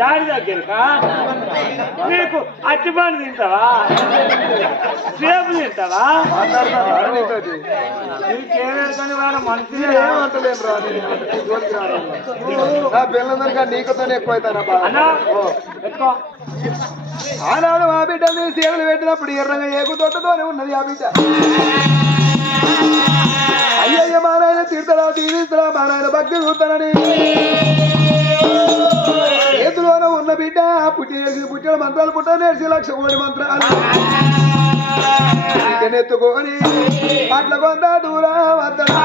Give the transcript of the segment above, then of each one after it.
జాడి దగ్గరకా నీకు అచ్చిపండు తింటావా సేపు తింటావా నీకేమేడుకొని వాళ్ళ మనిషి నీకుతోనే ఎక్కువ అన్నా ఎక్కువ ఆనాడు మా బిడ్డని సేవలు పెట్టినప్పుడు ఎర్రగా ఏగు తోటతోనే ఉన్నది ఆ బిడ్డ అయ్యయ్య మా నాయన తీర్థరా దీవిస్తారా మా నాయన భక్తి చూస్తానని చేతిలోనే ఉన్న బిడ్డ పుట్టిన మంత్రాలు పుట్ట నేర్చి 1,00,000 కోటి మంత్రాలు ఎత్తుకొని అట్ల కొంత దూరం వద్దడా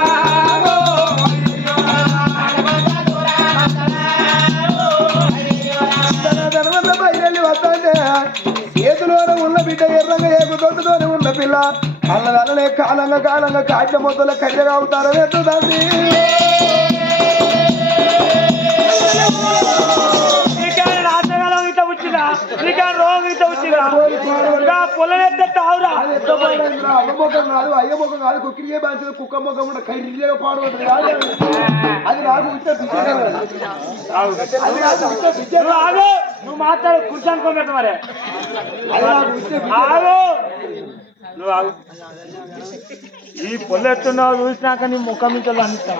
బయలు వద్దంటే చేతిలోనే ఉన్న బిడ్డ ఎర్రంగా ఏగు తోటతోనే ఉన్న పిల్ల అల్లనే కాలంగా కాట్ల మొదల కర్రెగా అవుతారో ఎత్తుదండి అయ్యముఖం కాదు కుక్కిరిగే బాధ్యత కుక్క ముఖం కూడా కర్రీగా పాడుతుంది అది నాకు నువ్వు మాట్లాడు కూర్చోనుకోబెట్ట మరి నువ్వు ఆగు ఈ పొల్లు ఎత్తున్నావు చూసినాక నీ ముఖం మీద అనిస్తా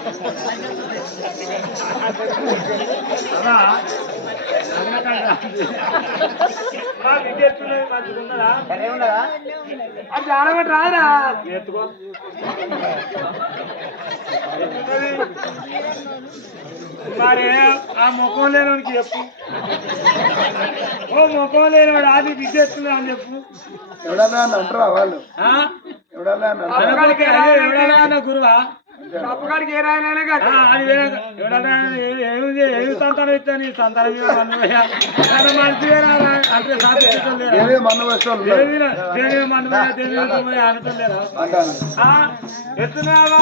అది ఆడబట్టి రాదురా ఎత్తుకో మరి ఆ ముఖం లేనివాడికి చెప్పు ఓ ముఖం లేనివాడు అది విద్య ఎత్తున్నా అని చెప్పు ఎవడన్నా అంటారా వాళ్ళు ఎవడన్నా గురువా అప్పగాడికి ఏ రాయలైనా ఏమి సంతానం ఇస్తాను ఈ సంతానం మంచి అనటలేరా ఎత్తున్నావా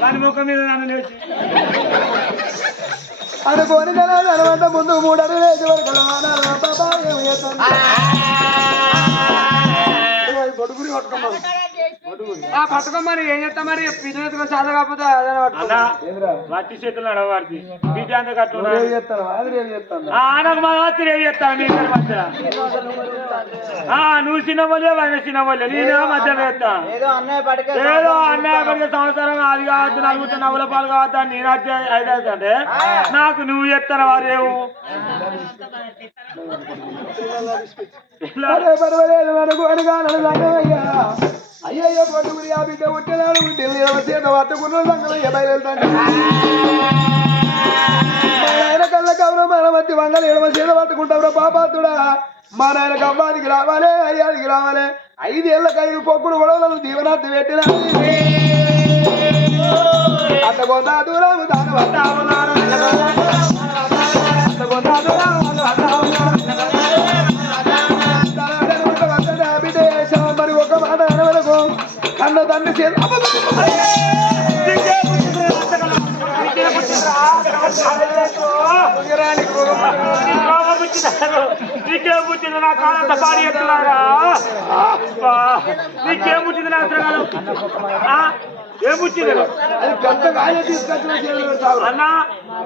దాని ముఖం మీద నన్ను లేచి అనుకోని అనవంట ముందు 3 అడుగులు వేసి వరకు పొడుగురి పట్టుకోమని ఏం చేస్తా మరి పిల్లలు సాధ కాకపోతే మట్టి చేతులు నడవాడిది బిడ్డ అంత కట్టు నువ్వు చిన్నవాళ్ళే ఆయన చిన్నవాళ్ళే నేను మధ్య వేస్తా ఏదో అన్నయ్య పడితే సంవత్సరం అది కావద్దు నలుగురు నవ్వుల పాలు కావద్దా నేను అయితే అంటే నాకు నువ్వు చెప్తాను వారేవు అయ్యయ్యో పట్టుకుని ఆ బిడ్డ పుట్టినాడు చేత పట్టుకున్న సంగమయ్య బయలుతాడు మా నాయన కళ్ళ కవరం మన మధ్య వంగలు ఎడమ చేత పట్టుకుంటావురా పాపాతుడా మా నాయనకు అమ్మాదికి రావాలి అయ్యాదికి రావాలి 5 ఏళ్ళకి 5 పొక్కులు గొడవలను దీవనార్థి పెట్టిన అంత కొంత దూరం దాని వద్దాము అంత కొంత దూరం బిడ్డ మరి ఒక మాట అనవరకు కన్న తండ్రి నీకేం పుట్టింది నా కాలంత పాడి ఎత్తున్నారా నీకేం పుట్టింది నా ఏం పుట్టింది అన్నా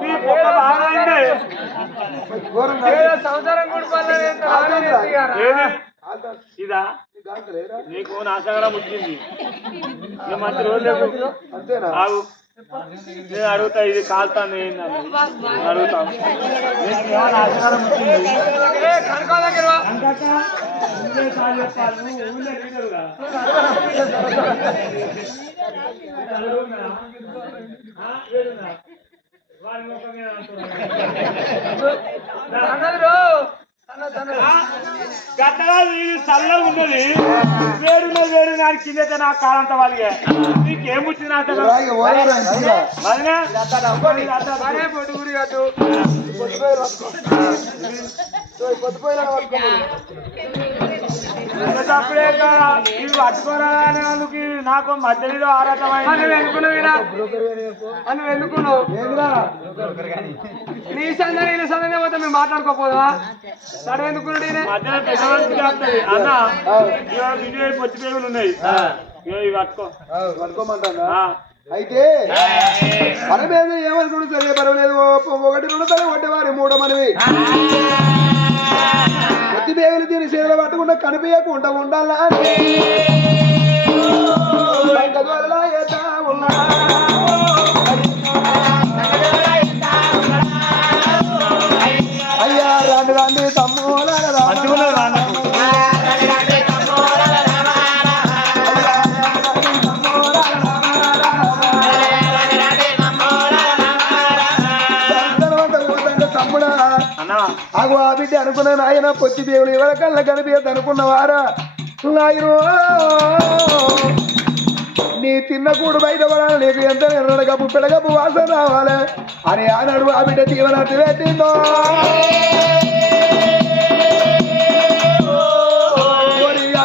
నీ పొక్క బాగా అయింది సంవత్సరం కూడా ఇదా నీకు నాశగడం వచ్చింది మంచి రోజు ఆగు నేను అడుగుతా ఇది కాల్తాను అడుగుతాను నాశగడం వచ్చింది గట్టగా చల్లగా ఉన్నది వేడు నాకు కింద నా కాలంత వాళ్ళకి నీకేం పుట్టింది అప్పుడే ఇవి పట్టుకోరా అనేందుకు నాకు మధ్యలో ఆరాటమైంది అని ఎన్నుకున్నావు నీ సందనే పోతే మేము మాట్లాడుకోపోదా సరే ఎందుకున్నాడు అన్న పొత్తి పేగులు ఉన్నాయి ఇవి పట్టుకోమంటా అయితే పరమేద ఏమనుకుంటు సరే పర్వాలేదు ఒకటి రెండు తల కొట్టేవారి మూడో మనవి కొద్ది బేగులు దీని చేతులు పట్టకుండా కనిపించకుండా ఉండాలా అయ్యా రాండి రాండి తమ్ముల తమ్ముడా ఆగు ఆ బిడ్డ అనుకున్నాను ఆయన పొత్తి దేవుడు ఎవరికల్లా కనిపించదు అనుకున్నవారా నాయనో నీ తిన్న కూడు బయట పడాలి నీకు ఎంత ఎర్రగప్పు పిడగప్పు వాసన రావాలి అని ఆనాడు ఆ బిడ్డ తీవనాటి పెట్టిందో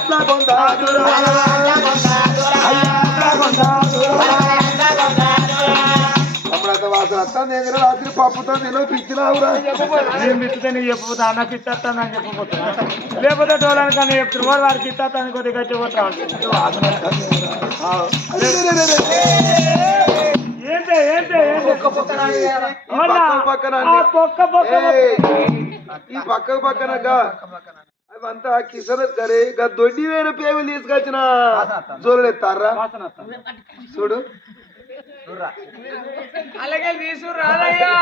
అట్లా కొంత రాత్రి పప్పుతో నేను పిచ్చినావురా నేను పిచ్చితే నీకు చెప్పబోతా నాకు ఇస్తాను అని చెప్పబోతా లేకపోతే టోలానికి అని చెప్తున్నారు వారికి ఇస్తాను కొద్దిగా గట్టిపోతా ఏంటి ఏంటి ఈ పక్క పక్కన అవంతా కిసర సరే దొడ్డి వేరు పేగులు తీసుకొచ్చిన జోలు ఎత్తారా చూడు అలాగే తీసుకు రాదయ్యా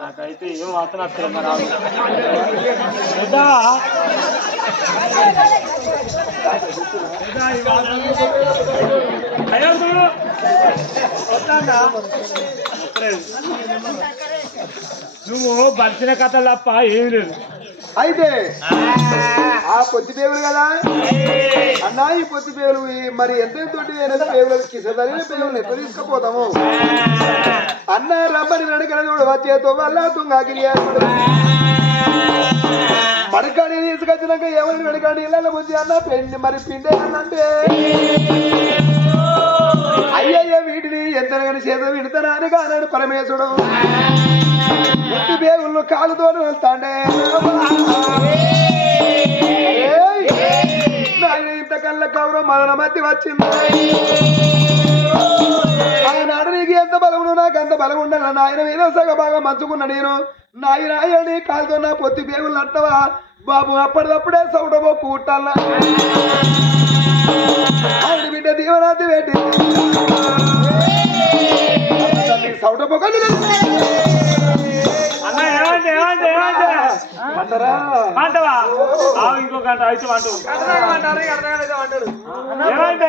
నాకైతే ఏం వాసన వస్తుంది మరి అయ్యో చూడు వస్తాడా నువ్వు బలిసిన కథలు తప్ప ఏమి లేదు అయితే ఆ పొత్తి పేగులు కదా అన్నా ఈ పొత్తి పేగులు మరి ఎంత తోటి పేగులు కిసదలిన పేగులు ఎంత తీసుకుపోతాము అన్న రమ్మని నడకల చూడు వచ్చేతో వల్ల తుంగాకిరి మడకాడి తీసుకొచ్చినాక ఎవరి నడకాడి ఇళ్ళ బుద్ధి అన్న పెండి మరి పిండే అన్నంటే అయ్యయ్య వీటిని ఎంతనగాని చేత విడతానా అని కానాడు పరమేశ్వరుడు పొత్తి పేగులను కాలుతో వెళ్తాండే ఇంతకల్లా కౌరవ మదన మధ్య వచ్చింది ఆనాడు నీకు ఎంత బలమును నాకు ఎంత బలం ఉండాలి నాయన ఏదో సగ బాగా మంచుకున్నా నేను నాయని కాలుతో నా పొత్తి పేగులు నట్టవా బాబు అప్పటిదప్పుడే సౌటబో కూట్టాలా ఆయన బిడ్డ దీవనాథి పెట్టి సౌటబో అన్న ఏమంటే ఏమంటే ఏమంటే అంటవా ఇంకో గంట అయితే ఏమంటే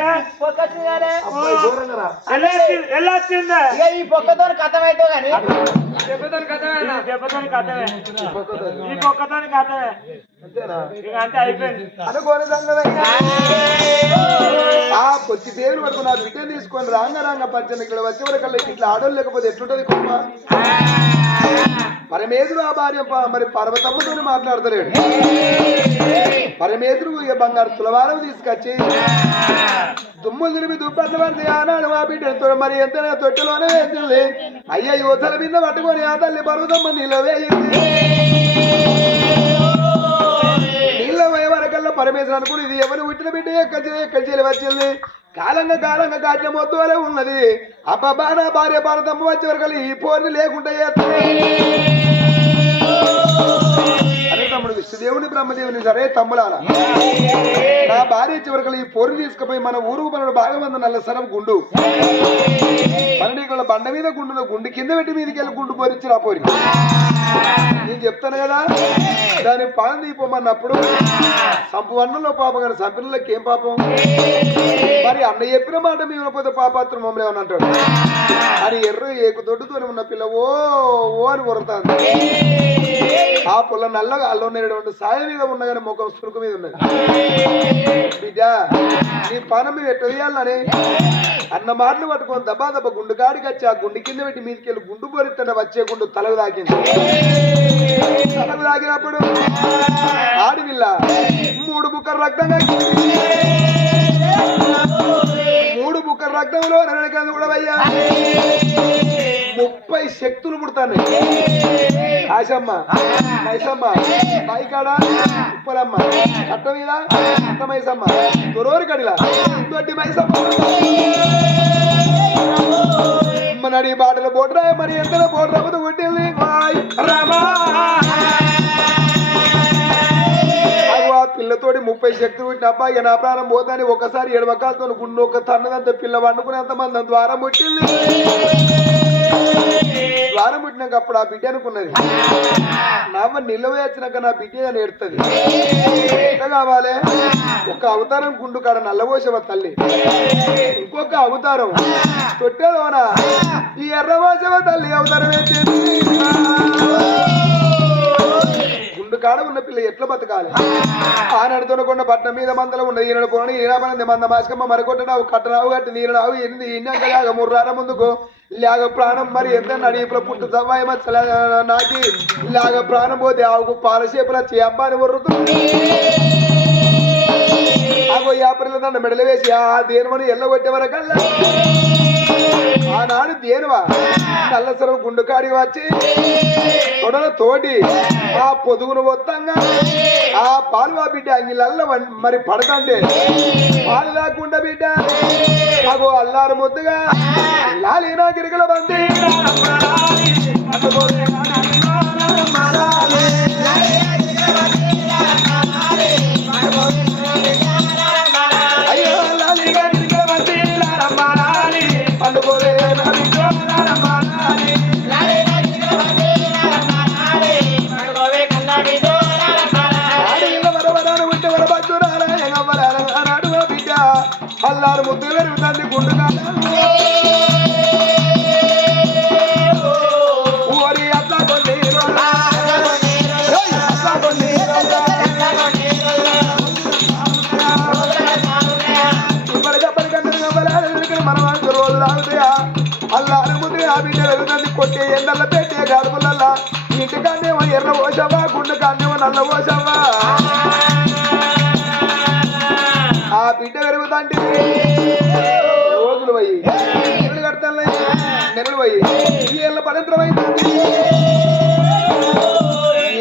వెళ్ళొచ్చిందే ఈ పొక్కతో కథమైతే కానీ దెబ్బతోని కథమే ఈ పొక్కతోని కథమే ఇక అంతే అయిపోయింది అనుకోని సంగతి ఆ పొత్తి పేరు వరకు నా బిడ్డ తీసుకొని రాంగ పంచని ఇక్కడ వచ్చే వరకు ఇట్లా ఆడోళ్ళు లేకపోతే ఎట్లుంటది గొప్ప పరమేశ్వరు ఆ భార్య మరి పర్వతమ్మతో మాట్లాడతలేడు పరమేశ్వరు ఇక బంగారు తులవారం తీసుకొచ్చి దుమ్ములు దులిపి దుప్పట్లు పడితే ఆనాడు మా బిడ్డ మరి ఎంత తొట్టెలోనే వేసింది అయ్యా యువతల మీద పట్టుకొని ఆ తల్లి పర్వతమ్మ నీళ్ళ వేయింది నీళ్ళ పోయే వరకల్లా పరమేశ్వరు అనుకుని ఇది ఎవరు పుట్టిన బిడ్డ ఎక్కడి వచ్చింది కాలంగా కాట్ల మొత్తం వలె ఉన్నది అబ్బా నా భార్య భారతమ్మ వచ్చే వరకు ఈ పోర్ని లేకుండా అదే తమ్ముడు విష్ణుదేవుని బ్రహ్మదేవుని సరే తమ్ములాల నా భార్య చివరికి ఈ పోరుని తీసుకుపోయి మన ఊరుకు పనుడు బాగా మంది నల్ల సరం గుండు పన్నెండు బండ మీద గుండు కింద పెట్టి మీదకి వెళ్ళి గుండు పోరించి రా పోరి నేను చెప్తాను కదా దాని పాలన తీపోమన్నప్పుడు సంపు అన్నంలో పాపం కానీ సంపిల్లకి ఏం పాపం మరి అన్న చెప్పిన మాట మేము పోతే పాపాత్రం మమ్మల్ని ఏమని అంటాడు అని ఎర్ర ఏకు దొడ్డుతోనే ఉన్న పిల్ల ఓ అని కొరతాంది ఆ పుల్ల నల్లగా అల్లు ఉన్నటువంటి సాయం మీద ఉన్నా కానీ ముఖం సురుకు మీద ఉన్నది బిడ్డ నీ పానం మేము ఎట్ట వేయాలని అన్న మాటలు పట్టుకొని దబ్బా గుండు కాడికి వచ్చి ఆ గుండు కింద పెట్టి మీదకి వెళ్ళి గుండు పోరిస్తుంటే వచ్చే గుండు తలకు తాకింది తలకు తాకినప్పుడు ఆడివిల్ల 3 బుక్కల రక్తంగా 3 బుక్కల రక్తంలో నరకలు కూడా అయ్యా 30 శక్తులు పుడతాను. ఆశమ్మ, మైసమ్మ, బాయికాడ, ఉప్పలమ్మ, కట్ట మీద కట్ట మైసమ్మ, తొరోరి కడిలా తొట్టి మైసమ్మ. నడి బాటల బోట్రా మరి ఎంత బోట్ రమ్మతో కొట్టింది ఆ పిల్లతోటి 30 శక్తులు పుట్టిన అబ్బాయి నా ప్రాణం పోతాని ఒకసారి ఎడమకాలతో గుండు ఒక తన్నదంత పిల్ల వండుకునేంత మంది ద్వారం పుట్టింది. ద్వారం పుట్టినాక అప్పుడు ఆ బిడ్డ అనుకున్నది నామ నిలవ వచ్చినాక నా బిడ్డ అని ఏడుతుంది. ఎంత కావాలి? ఒక అవతారం గుండు కాడ నల్లబోసవ తల్లి, ఇంకొక అవతారం తొట్టేదోనా ఈ ఎర్రబోసవ తల్లి అవతారం ఏంటి? గుండు కాడ ఉన్న పిల్ల ఎట్లా బతకాలి? ఆనాడుతోనకుండా పట్నం మీద మందలం ఉన్నది. ఈనాడు పోనీ ఈనాపడింది మంద మాసికమ్మ మరకొట్టడావు కట్టరావు కట్టి నీరుడావు ఎనిమిది ఇన్నాక లేక ముర్రార ముందుకు లేక ప్రాణం మరి ఎంత నడిపుల పుట్టు సవాయి మచ్చల నాకి లేక ప్రాణం పోతే ఆవుకు పాలసేపుల చేంబాని వర్రుతుంది. ఆగో యాపరిల దండ మెడలు వేసి ఆ దేనుమని ఎల్లగొట్టే వరకల్లా ఆనాడు దేనువా నల్లసరం గుండు కాడికి వచ్చి తొడల తోటి ఆ పొదుగును మొత్తంగా ఆ పాలువా బిడ్డ అంగిలల్ల మరి పడతంటే పాలు దాకుండా బిడ్డ అగో అల్లారు ముద్దుగా లాలినా గిరికల బంది అయ్యో లాలిగా గిరికల బంది పండుకోలే అల్లారు ముద్దు పెరుగుతుంది గుండు ఓరి అట్లా కొన్ని ఇప్పటికప్పటికంటే మనం రోజులు ఆగుతాయా? అల్లారు ముద్దు ఆ బిడ్డ పెరుగుతుంది కొట్టే ఎండల్లో పెట్టే గడుపులల్లా ఇంటికాన్నేమో ఎర్ర పోసావా గుండు కాన్నేమో నల్ల పోసావా ఆ బిడ్డ పెరుగుతాంటే రోజులు పోయి నెలలు కడతాను నెలలు పోయి ఏళ్ళ పడంతరం అవుతుంది.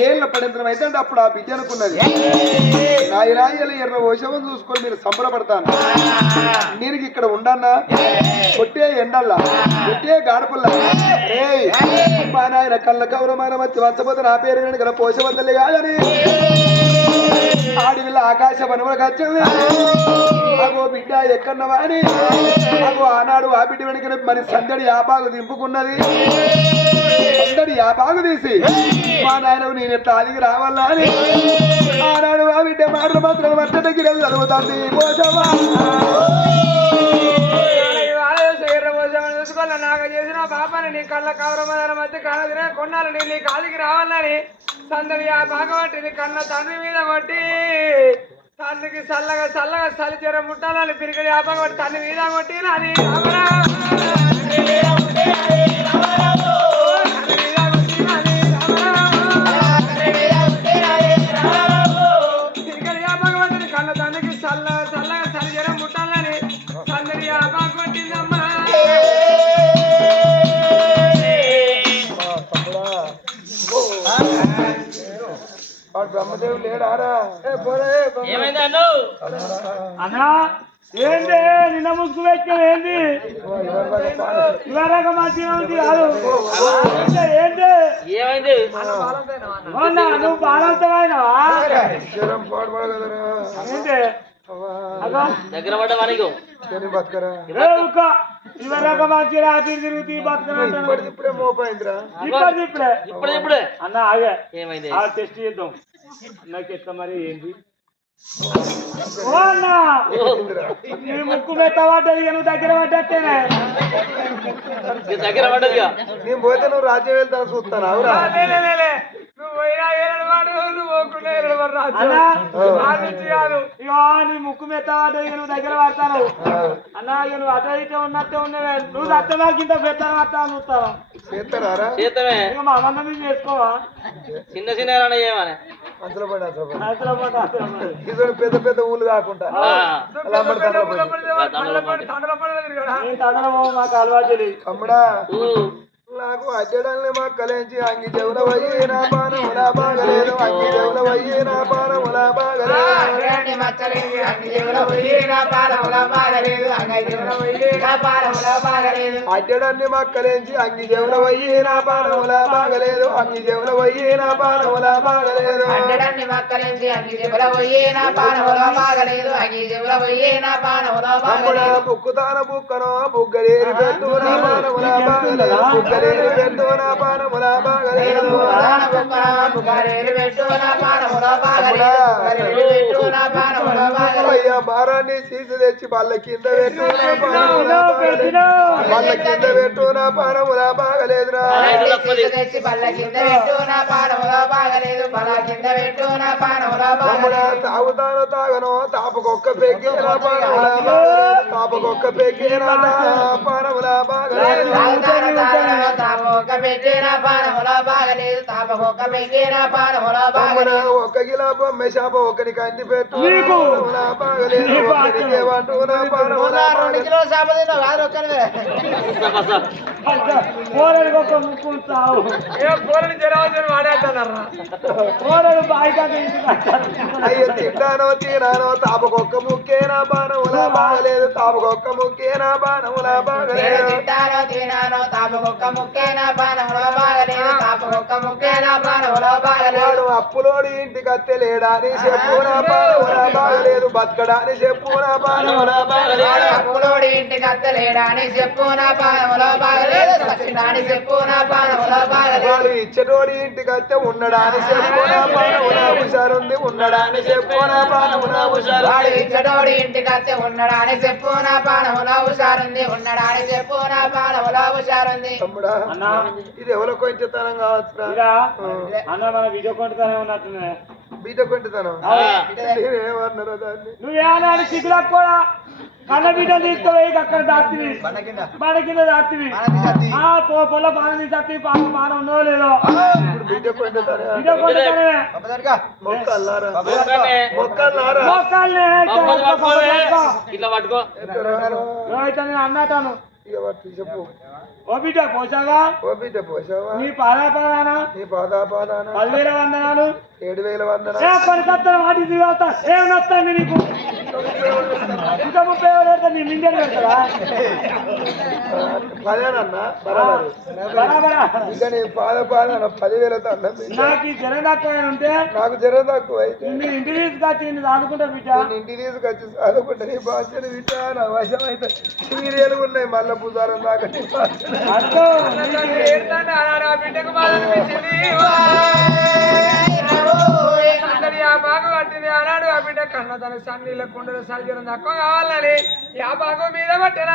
ఏళ్ళ పడంతరం అయితే అంటే అప్పుడు ఆ బిడ్డ అనుకున్నది నాయనాయలు ఎర్ర ఓషవం చూసుకొని మీరు సంబరపడతాను. నేను ఇక్కడ ఉండన్నా కొట్టే ఎండల్లా కొట్టే గాడపుల్లా మా నాయన కళ్ళ కౌరమైన మధ్య వంచబోతే నా పేరు కదా పోషవద్దలే కాదని ఆడి వీళ్ళ ఆకాశ వనములకు వచ్చింది. అగో బిడ్డ ఎక్కడన్నావా అని అగో ఆనాడు ఆ బిడ్డ వెనుక మరి సందడి యాపాగు దింపుకున్నది. సందడి యాపాగు తీసి మా నాయనకు నేను ఎట్లా అదిగి రావాలా అని ఆనాడు ఆ బిడ్డ మాటలు మాత్రం మధ్యకి చదువుతుంది. పోషవా చూసుకోవాలి నాకు చేసిన పాపని నీ కళ్ళ కౌరమదాల మధ్య కళ్ళ కొన్నాళ్ళు నీ కాలికి రావాలని సందడి ఆ భాగవట్టి కన్న తండ్రి మీద కొట్టి తండ్రికి చల్లగా చల్లగా చలిచర ముట్టాలని పిరికడి ఆ భాగవట్టి తండ్రి మీద కొట్టి అది పిరికడి ఆ భాగవతిని కన్న తండ్రికి చల్లగా చల్లగా చలిచర ముట్టాలని సందడి ఆ భాగవట్టిందమ్మా. బ్రహ్మదేవుడు లేడారా? అన్నా ఏంటి నిన్న ముసుగు పెట్టిన ఏంటి ఇవరక మంచిగా ఉంది కాదు ఏంటి నువ్వు బాలంతమైనవా ఏంటి దగ్గర పడ్డా బతకరా ఇవరక మంచిగా అటు తిరుగుతీ బతకరా ఇప్పుడే మోపోయిందిరా ఇప్పుడే అన్న ఆగే ఏమైంది టెస్ట్ చేద్దాం అన్నకి ఎట్లా మరి ఏంటి నీ ముక్కు మెత్తబడ్డది నువ్వు దగ్గర పడ్డట్టేనే దగ్గర పడ్డదిగా నేను పోతే నువ్వు రాజ్యం వెళ్తా చూస్తాను అవురా నువ్వు పోయినా ఏడవాడు నువ్వు పోకుండా ఏడవాడు కాదు. ఇక నీ ముక్కు మెత్తబడ్డది నువ్వు దగ్గర పడతాను అన్నా ఇక నువ్వు అటు ఇటు ఉన్నట్టే ఉన్నవే నువ్వు అత్తనాకి ఇంత పెద్ద అత్తా చూస్తావా చేతమే ఇక మా అమ్మ మీద చేసుకోవా చిన్న చిన్న ఏమని అసలు పడి అసలు ఇది పెద్ద పెద్ద ఊళ్ళు కాకుండా తండ్రి మాకు అలవాటు తమ్ముడా నాకు అడ్డడాన్ని మక్కలేంచి అంగి చెవుల పోయి నా పానములా బాగలేదు అంగి చెవుల పోయి నా పానములా బాగలేదు అడ్డడాన్ని మక్కలేంచి అంగి చెవుల పోయి నా పానములా బాగలేదు అంగి చెవుల పోయి నా పానములా బాగలేదు బుక్కుతాన బుక్కనో బుగ్గలేరి పెట్టు నా పానములా బాగలేదు బుగ్గలేరి పెట్టు నా పానములా బాగలేదు అయ్యా భారాన్ని సీసు తెచ్చి బల్ల కింద పెట్టు బల్ల కింద పెట్టు నా పానములా బాగలేదురా తాగుతాను తాగను తాపకొక్క పెగ్గి నా పానములా బాగలేదు తాపకొక్క పెగ్గి నా పానములా బాగలేదు ఒక్క గిలా బొమ్మ షాప ఒకరికి అన్ని పెట్టు బాగలేదు ఒకరికి ఏమంటూ నా పానములా అయ్యో తింటానో తినానో తాపకొక్క ముక్కే నా పానములా బాగలేదు తాపకొక్క ముక్కే నా పానములా బాగలేదు వాడు అప్పులోడి ఇంటికి అత్తలేడాని చెప్పు నా పానములా బాగలేదు బతకడాని చెప్పు నా పానములా బాగలేదు వాడు ఇచ్చటోడి ఇంటికి అత్తే ఉండడాని చెప్పు నా పానములా హుషారుంది ఉండడాని చెప్పు నా పానములా హుషారుంది తమ్ముడా ఇది ఎవరో కొంచెతనం కావచ్చు అన్న మన వీడియో కొంటనే ఉన్నట్టునే బీట కొంచెతనం ఏమన్నారో దాన్ని నువ్వేనాడు సిగ్గులకు కూడా కళ్ళ బిడ్డ తీసుకుపోయి అక్కడ దాటివి మన కింద దాటివి పొల పాన తీసి పాన ఉన్నో లేదో బీట కొంచెతనం వీడియో కొంటనే ఇట్లా పట్టుకో అన్నటాను చెప్పు ఓ బిడ్డ పోసావా నీ పాదాపాదానా 10,000 వందనాలు 7,000 వందనాలు పనికొత్తాను వాటి దిగుతా ఏమొస్తాండి నీకు ఇంకా 30,000 నీ మింగలు పెడతారా పదేనన్నా బరాబరా ఇంకా నీ పాదాన 10,000 అన్నం నాకు ఈ జ్వరం తక్కువ ఉంటే నాకు జ్వరం తక్కువ అయితే నేను ఇంటి తీసుకొచ్చి ఆదుకుంటా బిడ్డ ఇంటికి తీసుకొచ్చి చదువుకుంటా నీ బాధ్యత బిడ్డ నా వశం అయితే సీరియల్ ఉన్నాయి మళ్ళా పూజారం దాకా బిడ్డకు బాగా పట్టింది అన్నాడు ఆ బిడ్డ కన్న తన సన్నీళ్ళ కుండలు సరిజనం తక్కువ కావాలని ఆ బాగు మీద పట్టిన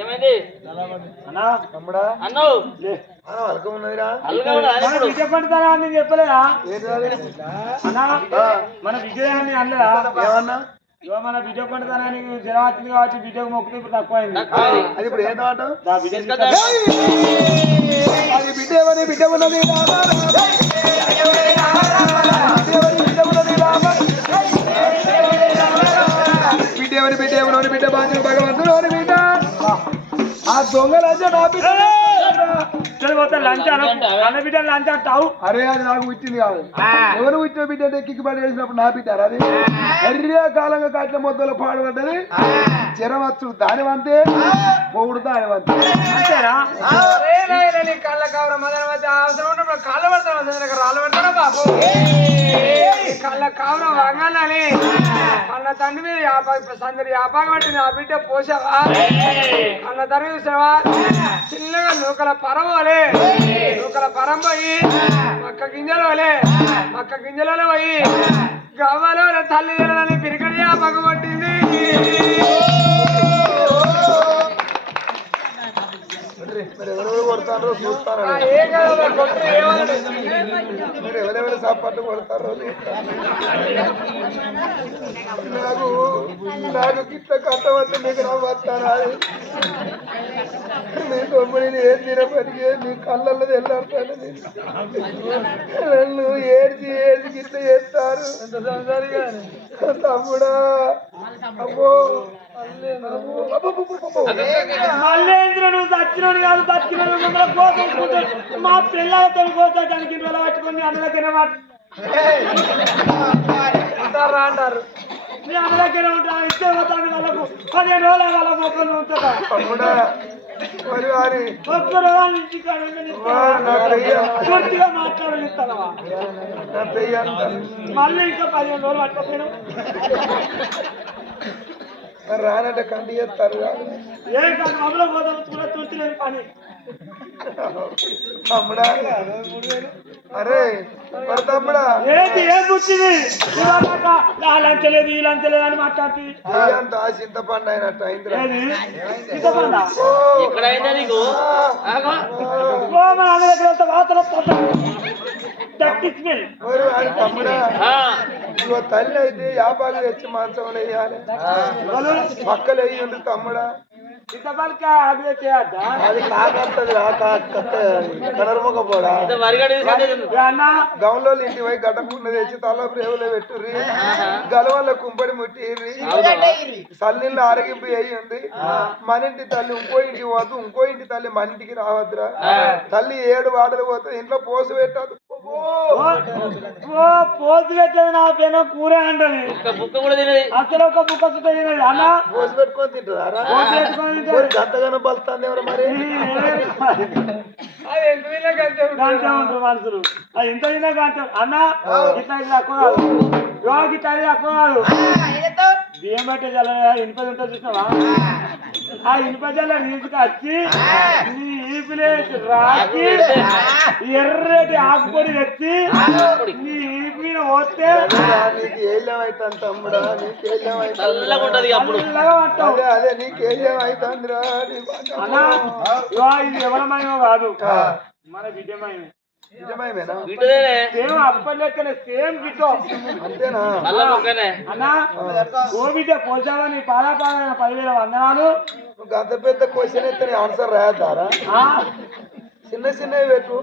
ఏమైంది తమ్ముడా అన్నావు అలక ఉన్నదిరా విజయ పండుతారా అని చెప్పలేదా ఏమన్నా మన విజయాన్ని అనలేదా ఏమన్నా మన విజయ పండుతానని జ్వరం వచ్చింది కాబట్టి విజయకు మొక్కుతూ ఇప్పుడు తక్కువైంది అది ఇప్పుడు ఏం మాట తీసుకొద్దా అది బిడ్డ ఉన్నది బిడ్డ బాధ్యుడు భగవంతుడు బిడ్డ ఆ దొంగలంటే నా బిడ్డ లంచ్ అన్న బిడ్డ లంచ్ అంటావు అరే అది నాకు ఇచ్చింది కాదు ఎవరు ఇచ్చిన బిడ్డ అంటే కిక్కిపడి వేసినప్పుడు నా బిడ్డారు అది ఎర్రే కాలంగా కట్టిన మొత్తంలో పాడుపడ్డది జ్వరం వచ్చు దాని వంతే పొగుడు దాని వంతే అంతేనా కళ్ళ కావడం మధ్య అవసరం ఉన్నప్పుడు కాళ్ళ పడతాను రాళ్ళు పడతాను బాబు కళ్ళ కావడం వంగాలని కళ్ళ తండ్రి మీద సందరి వ్యాపారం పట్టింది ఆ బిడ్డ పోసావా కళ్ళ తండ్రి చూసావా చిన్నగా నూకల పరవలే నూకల పరం పోయి మక్క గింజలలో పోయి గవ్వలో తల్లి తినని పిరికడి వ్యాపారం పట్టింది మరి ఎవరెవరు కొడతారో చూస్తాను మీరు ఎవరెవరు సాపాటు కొడతారో నాకు గిట్ల కట్టవద్దు మీకు నవ్వుతాను నీ తమ్ముడిని ఏం తినపడిగే నీ కళ్ళల్లో తెల్లాడుతాను నన్ను ఏడ్చి ఏడ్చి ఇట్లా చేస్తారు తమ్ముడా అమ్మో మల్లేంద్ర నువ్వు చచ్చినోడు కాదు బతికినోడు మిమ్మల్ని కోసుకుంటే మా పిల్లలతో కోసా దానికి ఇంట్లో పట్టుకొని అన్న దగ్గర అంటారు మీ అన్న దగ్గర ఉంటాను ఇచ్చే పోతాను వాళ్ళకు 15 రోజులు వాళ్ళ మొక్కలు ఉంటుందా తమ్ముడా మరి వారి ఒక్కరు వాళ్ళ ఇంటికి పూర్తిగా మాట్లాడనిస్తావా నా పెయ్య మళ్ళీ ఇంకా 15 రోజులు పట్టకపోయినా మరి రానంటే కంటి చేస్తారు ఏం కాదు మమ్మల్ని పోదాం కూడా తుడిచిలేని పని తమ్ముడా అరే మరి తమ్ముడా ఏంటి ఏం పుట్టింది లంచలేదు ఈ లంచలేదు అని మాట్లాడి అంత చింతపండు అయినట్టు అయిందిరా ఏది ఇంతపండా ఎక్కడైందా నీకు ఓ మన అన్న దగ్గర వెళ్తే వాతన దట్టి స్మెల్ మరి వాడి తమ్ముడా ఇగో తల్లి అయితే యాపాలు తెచ్చి మంచంలో వేయాలి పక్కలు వేయండి తమ్ముడా ఇంతపల్లిక అది చేయద్దా అది కాకత్తది కనర్మకపోడా వరిగడి అన్న గౌన్లో ఇంటి పోయి గడ్డకుండా తెచ్చి తల ప్రేవులో పెట్టుర్రి గలవల్ల కుంపడి ముట్టిర్రి సల్లిళ్ళు ఆరగింపు వేయండి మన ఇంటి తల్లి ఇంకో ఇంటికి పోద్దు ఇంకో ఇంటి తల్లి మన ఇంటికి రావద్దురా తల్లి 7 వాడలు పోతుంది ఇంట్లో పోసు పెట్టదు ఓ పోసు పెట్టేది నా పేన కూరే అంటది బుక్క కూడా తినది అసలు ఒక బుక్క సుత తినది అన్న పోసు పెట్టుకొని తింటుందారా పోసు పెట్టుకొని గంతగానో బలుతుంది ఎవరు మరి అది ఎంత తిన్నా గంటే గంటే ఉంటారు మనుషులు అది ఇంత తిన్నా గంటే అన్న ఇట్లా ఇది తక్కువ కాదు యోగి ఇట్లా ఇది తక్కువ కాదు బియ్యం పెట్టే జల్ల ఇనుపది ఉంటుంది చూసినావా ఆ ఇనుప జల్ల తీసుకొచ్చి నీ ఈపిలేసి రాకి ఎర్రటి ఆకుపొడి తెచ్చి నీ ఈపి మీద పోస్తే నీకు ఏళ్ళేమైతాను తమ్ముడా నీకు ఏళ్ళేమైతాను చల్లగా ఉంటది అప్పుడు అదే అదే నీకు ఏళ్ళేమైతాందిరా అన్నా ఇది ఎవరమైనా కాదు మన బిడ్డమైనా నిజమేనా సేమ్ అప్పటి లెక్కనే సేమ్ బిడ్డో అంతేనా అన్నా ఓ బిడ్డ పోసావా నీ పాదా 10,000 వందనాలు గంత పెద్ద క్వశ్చన్ అయితే నీ ఆన్సర్ రాయద్దారా చిన్న చిన్నవి పెట్టు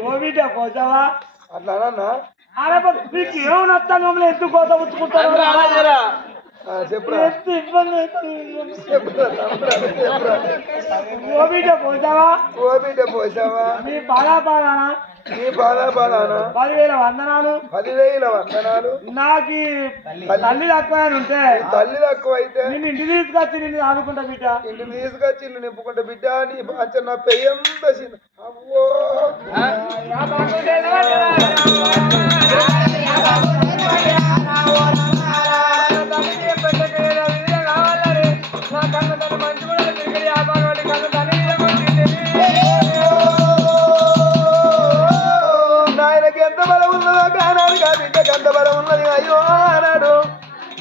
ఓ బిడ్డ పోసావా అట్లా అన్నా అరే మీకు ఏమని వస్తాను మమ్మల్ని ఎందుకు కోత పుచ్చుకుంటారు చెప్పురా ఎంత ఇబ్బంది ఓ బిడ్డ పోసావా ఓ బిడ్డ పోసావా మీ పాదానా నీ బాధానా 10,000 వందనాలు 10,000 వందనాలు నాకు తల్లి తక్కువ అని ఉంటే తల్లి తక్కువ అయితే నిన్ను ఇంటికి తీసుకొచ్చి నిన్ను ఆదుకుంటా బిడ్డ ఇంటికి తీసుకొచ్చి ఇల్లు నింపుకుంటే బిడ్డ నీ బాచ నా పెయ్యంత అవ్వో నా కన్న తన మంచి కూడా తిరిగి వ్యాపారం కన్న తన నాయనకి ఎంత బలం ఉన్నదో కానాడు కాదు ఇంతకు ఎంత బలం ఉన్నది అయ్యో అన్నాడు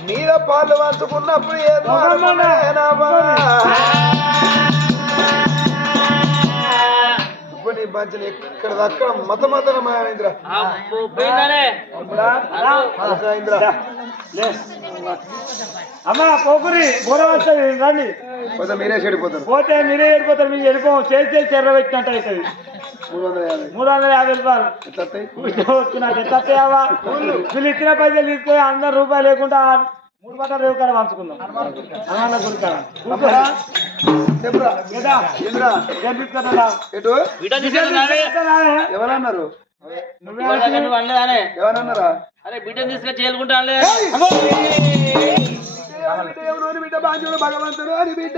మీద పాలు పంచుకున్నప్పుడు ఏదో ఇప్పుడు నీ పంచని ఎక్కడ దక్కడ మతమతన మహేంద్ర అమ్మా పోకురి బోర వస్తుంది రండి పోతే మీరే చెడిపోతారు పోతే మీరే వెళ్ళిపోతారు మీకు వెళ్ళిపోం చేసి చెర్ర పెట్టినట్టు అవుతుంది 350 రూపాయలు వస్తున్నాడు ఎంత వస్తాయావా వీళ్ళు ఇచ్చిన పైసలు తీసుకొని 100 రూపాయలు లేకుండా 3 బట్టలు రేవు కాడ పంచుకుందాం అన్న గురికాడ చెప్పురా ఏం తీసుకుంటా ఎటు ఎవరన్నారు ఎవరన్నారా అరే బిడ్డను తీసుకొని చేరుకుంటా దేవుడు బిడ్డ బాంజుడు భగవంతుడు అని బిడ్డ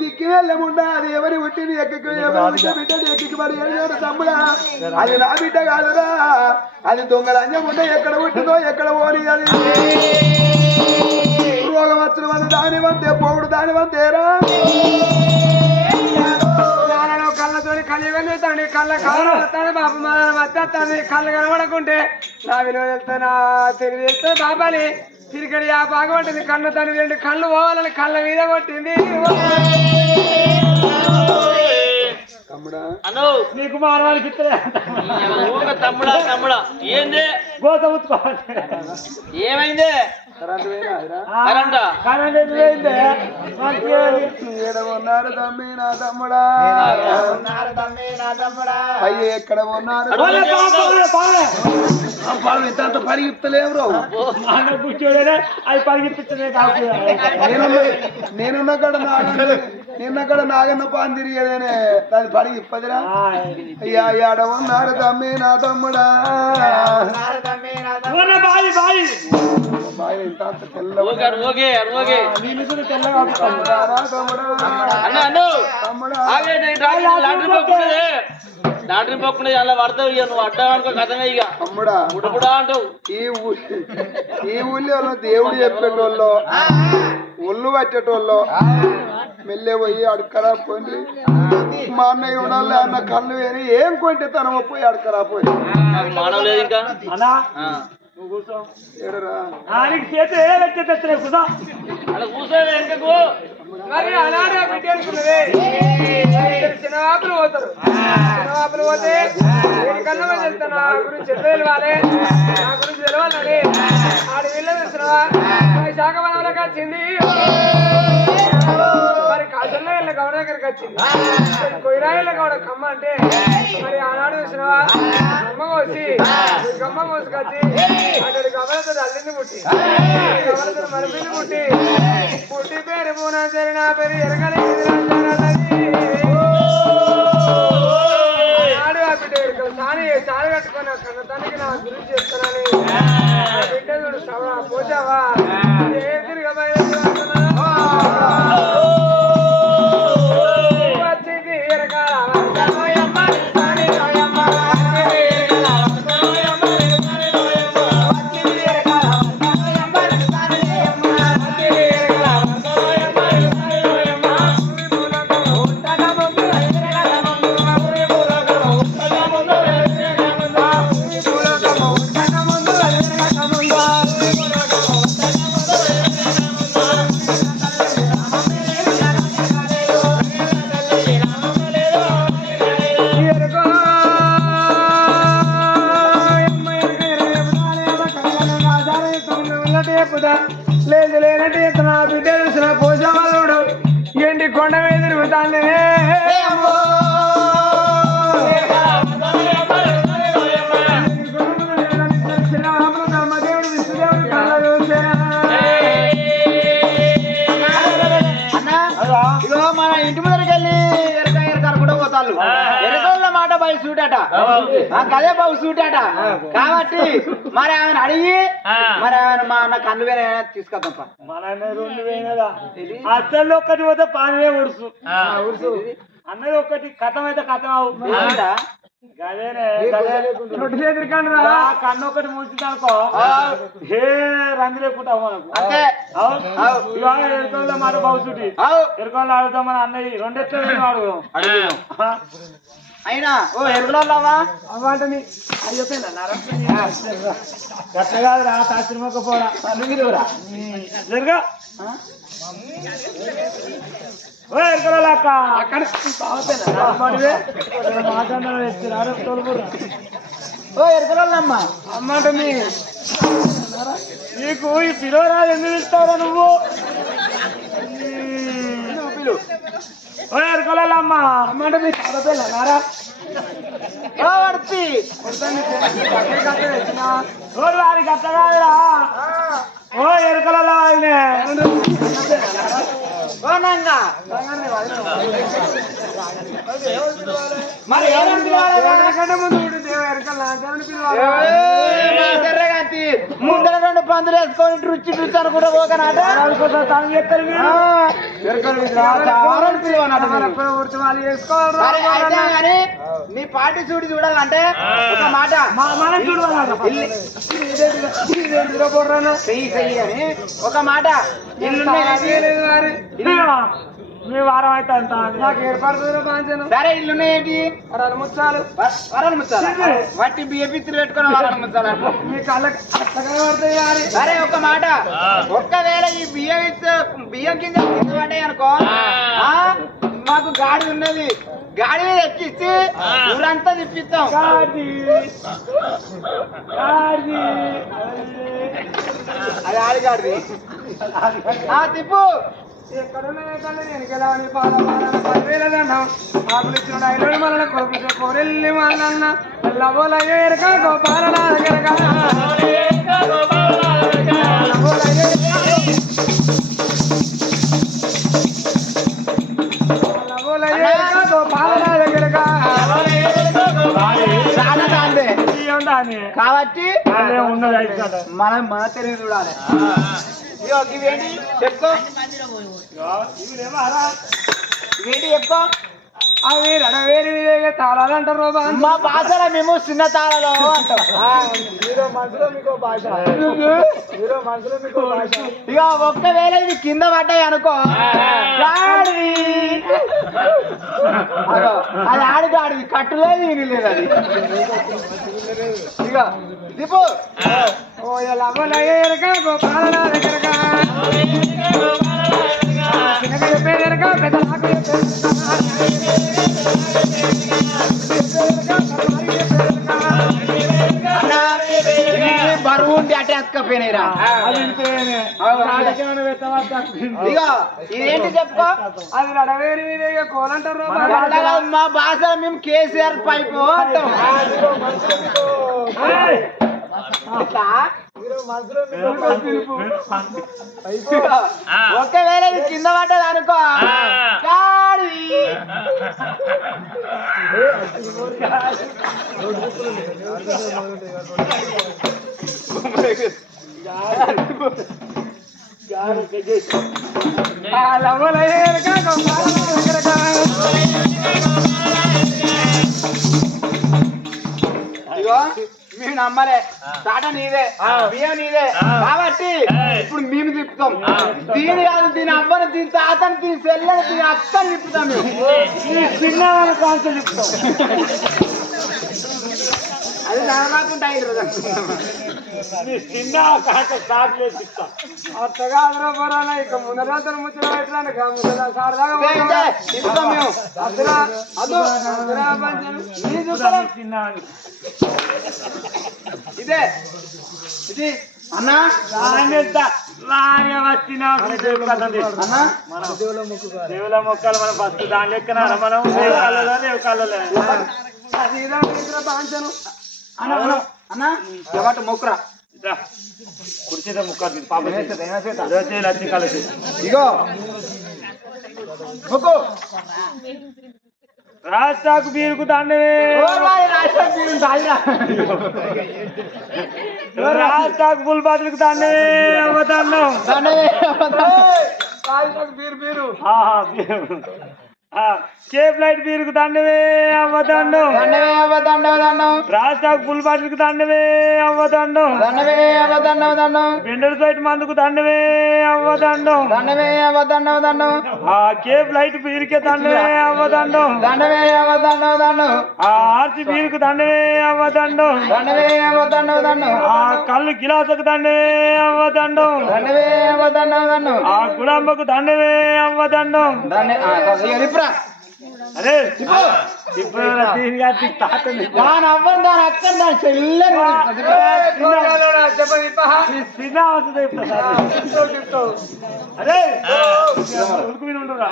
దిక్కేళ్ళముండా అది ఎవరి పుట్టింది బిడ్డ ఎక్కి పడి ఏడు తమ్ముడా అది నా బిడ్డ కాదురా అది దొంగల అంజముండే ఎక్కడ పుట్టిందో ఎక్కడ పోని అది రోగం వచ్చిన వాళ్ళు దాని వంతే పోవుడు దాని వంతేరా కళ్ళతోని కలిగలుగుతాండి కళ్ళ కాలం వస్తాను బాబు మన వచ్చేస్తాను కళ్ళు కనబడకుంటే నా విలువ వెళ్తాను తిరిగి వెళ్తే బాబాలి తిరిగడి ఆ బాగా ఉంటుంది కన్ను తను 2 కళ్ళు పోవాలని కళ్ళ మీద కొట్టింది తమ్ముడా నీకు మానవాళ్ళకి తమ్ముడా ఏంది గోత ఉత్తుకోవాలి ఏమైంది కరెంట్ పోయినా అదిరా? కరెంటా? కరెంట్ ఎందుకు పోయింది? మంచిగా ఏడ ఉన్నారు తమ్మి నా తమ్ముడా, అయ్యే ఎక్కడ ఉన్నారు? పాపం ఎంత పరిగెత్తలేవు రావు. అన్న కూర్చోడే అది పరిగెత్తించదే కాదు. నిన్నక్కడ నాగన్న పాన్ తిరిగేదేనే దాని పడిగి ఇప్పదిరా. అయ్యా ఏడ ఉన్నారు తమ్మి నా తమ్ముడా, బాయి బాయి బాయ్ ఇంత తెల్ల ఓకే ఓకే ఓకే నేను కూడా తెల్లగా తమ్ముడా అన్న అన్ను తమ్ముడా. లాటరీ పక్కునేది అలా పడతావు. ఇక నువ్వు అడ్డా అనుకో కథమే. ఇక తమ్ముడా బుడబుడా అంటావు. ఈ ఊళ్ళో దేవుడు చెప్పేటోళ్ళు, ఒళ్ళు పట్టేటోళ్ళు మెల్లె పోయి అడుక్కరా పోయి. మా అన్నయ్య ఉండాలి అన్న కళ్ళు వేని ఏం కొంటే తన పోయి అడుక్కరా పోయి. మానవ లేదు ఇంకా అన్నా ఆ. నువ్వు కూర్చో. ఏడరా ఆయనకి చేతి ఏ లెక్కెత్తే కూర్చో. అలా కూర్చోవే వెనకకు. మరి అలానే బిడ్డ అనుకున్నదే చిన్నవాపులు పోతారు. చిన్నవాపులు పోతే కన్నా మంది వెళ్తాను. నా గురించి ఎట్లా తెలవాలి, నా గురించి తెలవాలని ఆడ వీళ్ళు చూసినవా శాఖ వనంలోకి వచ్చింది. మరి కాజల్లో వెళ్ళ గౌడ దగ్గరికి వచ్చింది. కొయిరాయిల గౌడ కమ్మ అంటే మరి ఆనాడు చూసినవా అమ్మ కోసి గమ్మ కోసుకొచ్చి అక్కడ గమలతో అల్లింది పుట్టి గమలతో మరిపింది పుట్టి పుట్టి పేరు పూనా సరి నా పేరు ఎరగలేదు ఆడు ఆ బిడ్డ ఎరకలు సారి కట్టుకుని కన్న తనకి నా గురించి చెప్తానని ఆ బిడ్డ చూడు పోచావా ఏ తిరిగి వచ్చింది ఎరకాల లేదు లేనంటే నా బిడ్డ చూసిన పోషాడు ఎండి కొండ మీద తిరుగుతానే దేవుడు విష్ణుదేవుడు కళ్ళ చూసేనా. ఇగో మన ఇంటి ముందరికి వెళ్ళి ఎరకారు కూడా పోతాళ్ళు. ఎరకోళ్ళ మాట బై సూటట, కదే బాబు సూటట. కాబట్టి మరి ఆమెను అడిగి మరి ఆమెను మా అన్న కన్ను వేరే తీసుకొద్దాం. మన రెండు వేయనదా అద్దల్లో ఒక్కటి పోతే పానివే ఉడుసు అన్నది ఒక్కటి కథం అయితే కథం అవు. గదేనే రొట్టె చేతిరికండి రా. కన్ను ఒకటి ముంచుతానుకో హే రంగు లేకుండా మనకు అంతే. ఎరుకోళ్ళ మాట బాగుసుటి ఎరుకోళ్ళు అడుగుతాం మన అన్నయ్య రెండెట్లు అడుగుదాం. అయినా ఓ ఎరుకులవా అవ్వంటని అయ్యపోయినా గట్ల కాదురా తాసిరిమొక్కపోరా నువ్వురా జరుగా ఓ ఎరుకోళ్ళ అక్క అక్కడ మాట్లాడారు తోలుకురా ఓ ఎరుకులమ్మా అమ్మంటని నీకు ఈ పిలువరాలు ఎందుకు ఇస్తావురా నువ్వు? పిలు ఓ ఎరుకోళ్ళమ్మ అమ్మంటే మీ చదవలేనారా ఓ వర్తి రోజు వారికి అట్ట కాదురా ఓ ఎరుకలలో ఆయనే ఓ నంగా మరి ఎవరిని పిలవాలి? ముందు దేవుని పిలవాలి. ఎర్రగంతి ముందర రెండు పందులు వేసుకొని రుచి రుచి అనుకుంటా పోకనాట కానీ నీ పార్టీ చూడి చూడాలంటే ఒక మాట చెయ్యి చెయ్యి అని ఒక మాట మీ వారం అయితే అంత నాకు ఏర్పడుతుంది పాంచను సరే ఇల్లున్నాయేంటి వరాలు ముచ్చాలు వరాలు ముచ్చాలి వట్టి బియ్య పిత్తులు పెట్టుకుని వరాలు ముచ్చాలి మీ కళ్ళకి అట్టగా పడతాయి వారి సరే ఒక మాట ఒక్కవేళ ఈ బియ్యం కింద పడ్డాయి అనుకో మాకు గాడి ఉన్నది, గాడి మీద ఎక్కించి ఊరంతా తిప్పిస్తాం. అది ఆడిగాడిది. తిప్పు. ఎక్కడున్నాయి కళ్ళు వెనకెలా పాల పాలన 10,000 దండం ఆకులు ఇచ్చిన ఐదు మన కోపితే కోరెల్లి మనన్న లవోలయ్య ఎరక గోపాలన ఎరక లవోలయ్య ఎరక గోపాలన ఎరక కాబట్టి ఉన్నది మనం మన తెలివి చూడాలి. ఇవేంటి చెప్పుకో, ఇవేంటి చెప్పుకో. అవి రణవేరి తాళాలంటారు మా భాషలో మేము చిన్న తాళలో అంటాం. ఇక ఒక్కవేళ ఇది కింద పడ్డాయి అనుకో, అది ఆడిది కట్టులేదు ఇది లేదు. అది ఇక దిపు లవలయ్య గోపాలన ఎరక చిన్నగా చెప్పేది ఎరక పెద్ద నాకు బరువు ఉండి అటే అతకపోయినాయిరా. ఇక ఇదేంటి చెప్పుకో. అది నడవేరి మీద కోలంటారు మా భాషలో మేము కేసీఆర్ పైపు అంటాం. ఒకవేళ ఇది కింద పడ్డది అనుకో, ఇగో మేము నమ్మలే, తాట నీదే, బియ్యం నీదే కాబట్టి ఇప్పుడు మేము తిప్పుతాం. దీని కాదు, దీని అవ్వని, దీని తాతని, దీని చెల్లెని, దీని అక్కని తిప్పుతాం. మేము చిన్న కాన్సల్ తిప్పుతాం. అది నడవకుండా అత్తగారు బరాల ఇక ముందర ముచ్చట పెట్టడానికి తిప్పుతాం మేము. ఇదే ఇది అన్నా వచ్చిన దేవుల మొక్కలు మనం ఫస్ట్ దాని లెక్కన మనం దేవు కాళ్ళలో అన్నా ఎవట మొక్కురా కుర్చీతో ముక్కారు పాప లచ్చి కలిసి ఇగో మొక్కు. రాష్ట్రాకు బీరుకు దండవే, రాష్ట్రాకు పుల్ బాతులకు దండవే అవ్వదండం, బీరు కేప్ లైట్ బీరుకు దండవే అవ్వదండం, రాష్ట్రాకు పుల్ బాతులకు దండవే అవ్వదండం, బెండర్ సైట్ మందుకు దండవే అవ్వదండం, కేప్ లైట్ బీరుకే దండవే అవ్వదండం, ఆర్చి బీరుకు దండవే అవ్వదండం, కళ్ళు గిలాసుకు దండవే అవ్వదండం, గులాంబకు దండవే అవ్వదండం. అరే దాని అవ్వని దాని అక్కని దాని చెల్లెని అరే ఉడుకు మీద ఉండరా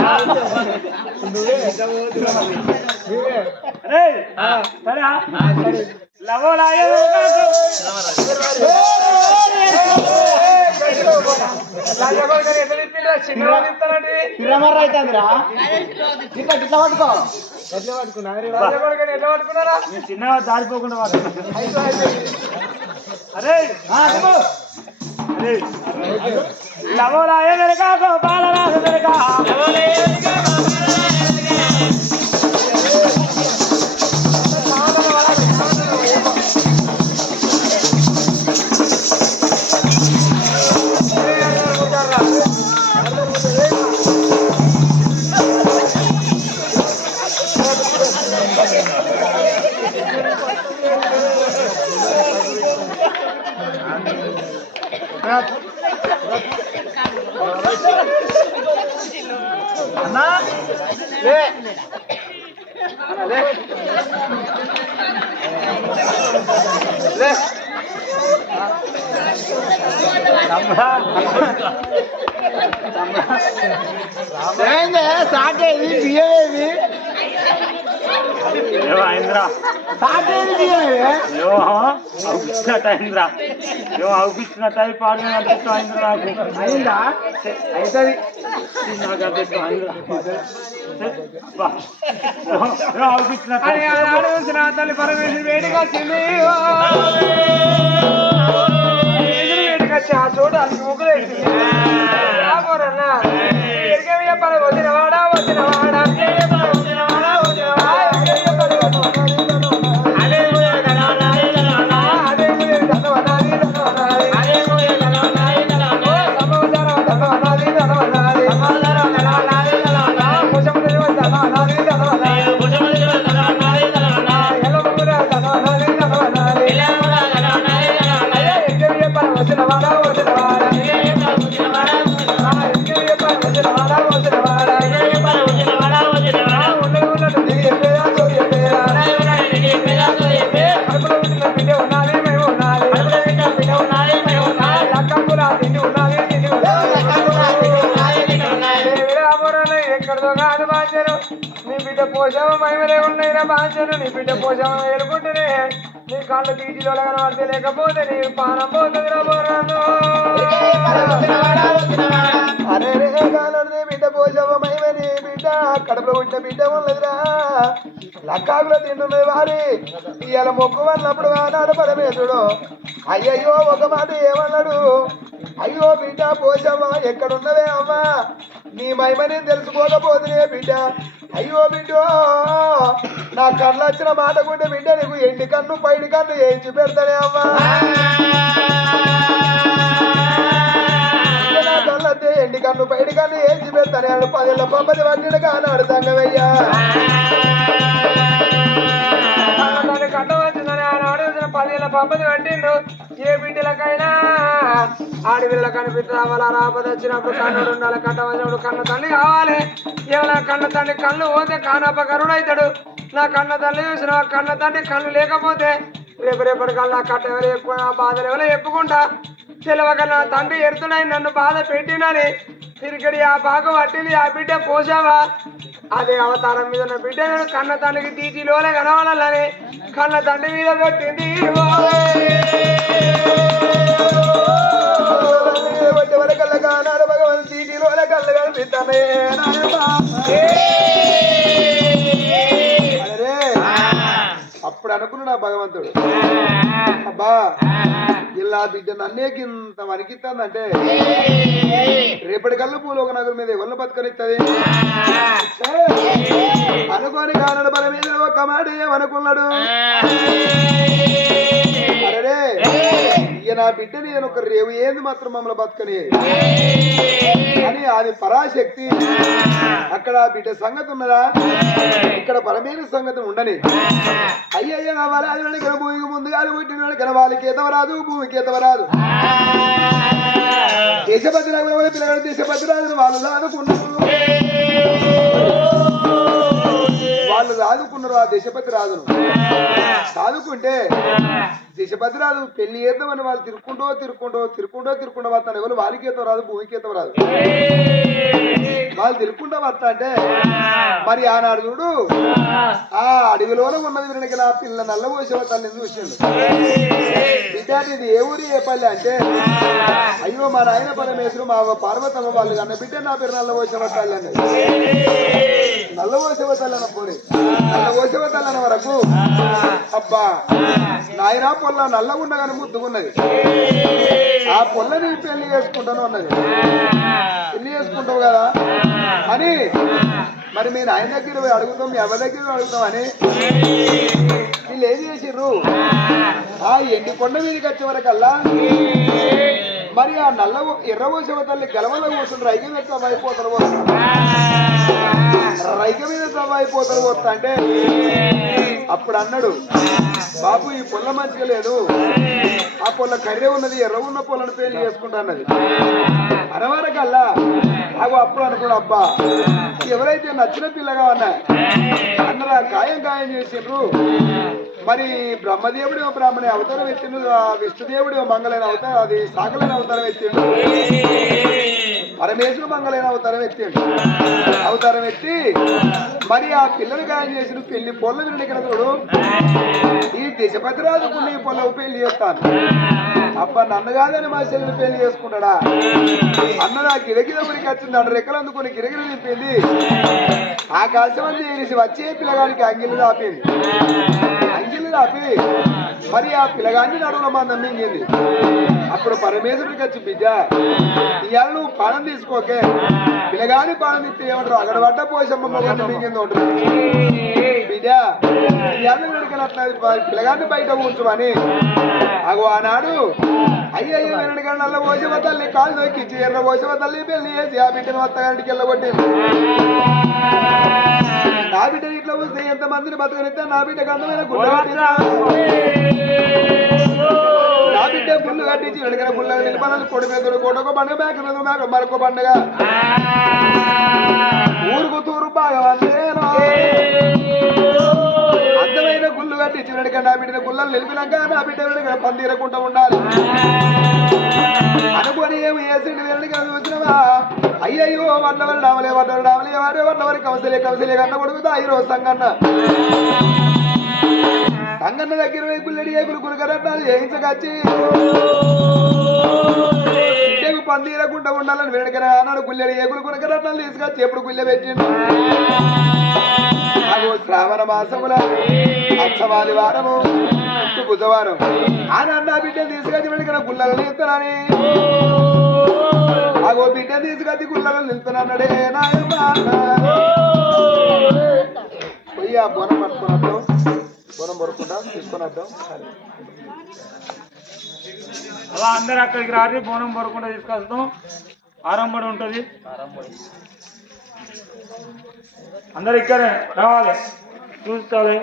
అరే సరే లవోలాయ తిరమర్ర అవుతుందిరా. ఇట్లా ఇట్లా పట్టుకో. చిన్న దారిపోకుండా అరే అరే లవోలాయ మెరక గోపాలరాజ మెరక అన్నా స్టార్ట్ అయ్యింది బియ్యం ఏది అయిందిరా స్టార్ట్ అయ్యింది బియ్యం ఏది అవుపిచ్చినట్టు అయిందిరా అవుపిచ్చినట్టు అయి పాడు అనిపిస్తూ అయిందిరా నాకు అయిందా అవుతుంది నాకు అనిపిస్తూ అయిందిరా అవుపిచ్చినట్టు అని ఆనాడు చూసిన తల్లి పరమేశ్వరి వేడికి వచ్చింది వేడికి వచ్చి ఆ చోటు అసలు ముగ్గులు వేసింది రాబోరన్నా చెప్పాలి వచ్చినవాడా వచ్చినవాడా ఎక్కడదో కాదు బాధ్యను నీ బిడ్డ పోషమ మహిమలే ఉన్నాయినా బాధ్యను నీ బిడ్డ పోషమ ఏలుకుంటేనే నీ కాళ్ళు తీటిలో కనబడితే లేకపోతే నీ పానం పోతుంది రాబోరాను అరే రే కాలే బిడ్డ పోషవ మహిమని బిడ్డ కడుపులో పుట్టిన బిడ్డ ఉన్నదిరా లక్కాకులో తింటున్నది వారి ఇవాళ మొక్కు అన్నప్పుడు ఆనాడు పరమేశ్వరుడు అయ్యయ్యో ఒక మాట ఏమన్నాడు అయ్యో బిడ్డ పోషవ్వ ఎక్కడున్నవే అమ్మా నీ మహిమని తెలుసుకోకపోతునే బిడ్డ అయ్యో బిడ్డ నా కళ్ళు వచ్చిన మాట కూడా బిడ్డ నీకు ఎండి కన్ను పైడి కన్ను వేయించి పెడతానే అమ్మా నా కళ్ళతే ఎండి కన్ను పైడి కన్ను వేయించి పెడతానే అడు 10 ఏళ్ళ పంపది వండిన కానాడు తంగవయ్యా కట్ట వచ్చిందని ఆనాడు 10 ఏళ్ళ పంపది పట్టిండు ఏ బిడ్డలకైనా ఆడపిల్లల కనిపిస్తే వాళ్ళ రాపద వచ్చినప్పుడు కన్నుడు ఉండాలి కట్ట వచ్చినప్పుడు కన్న తల్లి కావాలి ఏమైనా కన్న తండ్రి కళ్ళు పోతే కానప్ప కరుడు అవుతాడు నా కన్న తల్లి చూసిన కన్న తండ్రి కళ్ళు లేకపోతే రేపటి కల్లా కట్ట ఎవరు ఎక్కువ బాధలు ఎవరో చెప్పుకుంటా తెలియక నా తండ్రి ఎడుతున్నాయి నన్ను బాధ పెట్టినని తిరిగడి ఆ బాగా పట్టింది ఆ బిడ్డ పోసావా అదే అవతారం మీద ఉన్న బిడ్డ కన్న తండ్రికి తీటిలోనే కనవాలని కన్న తండ్రి మీద పెట్టింది వరకల్లా కానాడు భగవంతు తీటిలో కళ్ళు కనిపిస్తామే అప్పుడు అనుకున్నాడు ఆ భగవంతుడు అబ్బా ఇలా బిడ్డ నన్నేకి ఇంత వణికిస్తుందంటే రేపటి కళ్ళు పూలోక నగరం మీద ఎవరిని బతకనిస్తుంది అనుకోని కానడు బల మీద ఒక మాట ఏమనుకున్నాడు అరే ఇక నా బిడ్డ నేను ఒక రేవు ఏంది మాత్రం మమ్మల్ని బతకని అని అది పరాశక్తి అక్కడ ఆ బిడ్డ సంగతి ఉన్నదా ఇక్కడ పరమైన సంగతి ఉండని అయ్యయ్య నా వరాజులని ఇక్కడ భూమికి ముందుగా పుట్టిన ఇక్కడ వాళ్ళకి ఎతవరాదు భూమికి ఎతవరాదు దేశపతి రాజు పిల్లగాడు దేశపతి రాజును వాళ్ళు రాదుకున్నారు ఆ దేశపతి రాజును సాదుకుంటే దేశపతి రాజు పెళ్లి చేద్దామని వాళ్ళు తిరుక్కుంటూ వస్తాను ఎవరు వాళ్ళకి ఎత్తం రాదు భూమికి ఎత్తం రాదు వాళ్ళు తిరుక్కుంటూ వస్తా అంటే మరి ఆనాడు చూడు ఆ అడవిలోనే ఉన్నది వీరికి నా పిల్ల నల్లబోసేవ తల్లిని చూసిండు బిడ్డ ఇది ఏ ఊరి ఏ పల్లె అంటే అయ్యో మా నాయన పరమేశ్వరు మా పార్వతమ్మ వాళ్ళు కన్నా బిడ్డ నా పేరు నల్లబోసేవ తల్లి అన్నది నల్లబోసేవ తల్లి అన్నప్పుడు నల్లబోసేవ తల్లి అన్న వరకు అబ్బా నాయన పొల్ల నల్లగుండ కానీ ముద్దుకున్నది ఆ పొల్లని పెళ్లి చేసుకుంటాను అన్నది పెళ్లి చేసుకుంటావు కదా అని మరి మీ నాయన దగ్గర పోయి అడుగుతాం మీ అవ్వ దగ్గర అడుగుతాం అని వీళ్ళు ఏం చేసిర్రు ఆ ఎండి కొండ మీదకి వచ్చే వరకల్లా మరి ఆ నల్ల ఎర్రబోసేవ తల్లి గెలవలో కూర్చుని రైక మీద అయిపోతారు రైక మీద అయిపోతారు వస్తా అంటే అప్పుడు అన్నాడు బాబు ఈ పొల్ల మంచిగా లేదు ఆ పొల్ల కర్రె ఉన్నది ఎర్ర ఉన్న పొలను పెళ్లి చేసుకుంటా అన్నది అనవరకల్లా అవి అప్పుడు అనుకున్నా అబ్బా ఎవరైతే నచ్చిన పిల్లగా ఉన్నా అన్నరా గాయం చేసిండ్రు మరి బ్రహ్మదేవుడి బ్రాహ్మణి అవతారం ఎత్తిండు విష్ణుదేవుడి మంగళైన అవతారం అది సాగలైన అవతారం ఎత్తిండు పరమేశ్వరు మంగళైన అవతారం ఎత్తిండు అవతారం ఎత్తి మరి ఆ పిల్లని గాయం చేసిన పెళ్లి పొల్ల వినడికిన చూడు ఈ దశపతిరాజుకు నీ పొల్లవు పెళ్లి చేస్తాను అబ్బ నన్ను కాదని మా చెల్లిని పెళ్లి చేసుకుంటాడా అన్న నా గిరగిర ఊరికి వచ్చింది అన్న రెక్కలు అందుకొని గిరగిర నింపింది ఆకాశం అంతా తీసి వచ్చే పిల్లగానికి అంగిలు దాపింది అంగిలు దాపి మరి ఆ పిల్లగాన్ని నడువుల మందం మింగింది అప్పుడు పరమేశ్వరుడికి వచ్చి బిడ్డ ఇవాళ నువ్వు పానం తీసుకోకే పిల్లగాని పానం ఇస్తే ఏమంటారు అక్కడ పడ్డ పోసమ్మ మొగన్ని మింగింది ఉంటారు బిడ్డ ఇవాళ వెనకనట్ల పిల్లగాన్ని బయట ఉంచమని అగో ఆనాడు అయ్యయ్యో వెనక నల్ల పోసవ తల్లి కాలు దొక్కించి ఎర్ర పోసవ తల్లి పెళ్లి చేసి ఆ బిడ్డను అత్తగారికి వెళ్ళగొట్టింది నా బిడ్డ ఇట్లా వస్తే ఎంతమందిని బతకనిస్తా నా బిడ్డకు అందమైన గుళ్ళు నా బిడ్డ గుళ్ళు కట్టించి వెనకన గుళ్ళ నిలబడాలి కొడు మీద కొడొక పండుగ మేక మీద మేక మరొక పండుగ ఊరుకు తూరు బాగా అందమైన గుళ్ళు కట్టించి వెనక నా బిడ్డ గుళ్ళలు నిలిపినాక నా బిడ్డ వెనక పందిరకుండా ఉండాలి అనుకొని ఏమి వేసిండు వెనక చూసినవా అయ్యయ్యో వడ్లవరి రామలే వారే వడ్లవరి కవసలే కన్న కొడుకుతా ఈరోజు సంగన్న దగ్గర గుల్లెడి ఏగులు గురుకరట్టాలు చేయించకచ్చి బిడ్డకు పందిరకుండా ఉండాలని వెనకనే అన్నాడు గుల్లెడి ఏగులు గురుకరట్టాలు తీసుకొచ్చి ఎప్పుడు గుల్లె పెట్టిండు అగో శ్రావణ మాసముల అక్షవాది వారము బుధవారం ఆనన్న బిడ్డ తీసుకొచ్చి వెనకన గుల్లలను ఇస్తానని అగో బిడ్డ తీసుకొచ్చి గుళ్ళలో నిలుతున్నాడే నాయమ్మ పోయి ఆ బోనం పట్టుకున్నట్టు బోనం పొరుకుంటా తీసుకున్నట్టు అలా అందరు అక్కడికి రాత్రి బోనం పొరకుండా తీసుకొస్తాం ఆరంభడి ఉంటుంది అందరు ఇక్కడే రావాలి చూస్తాలి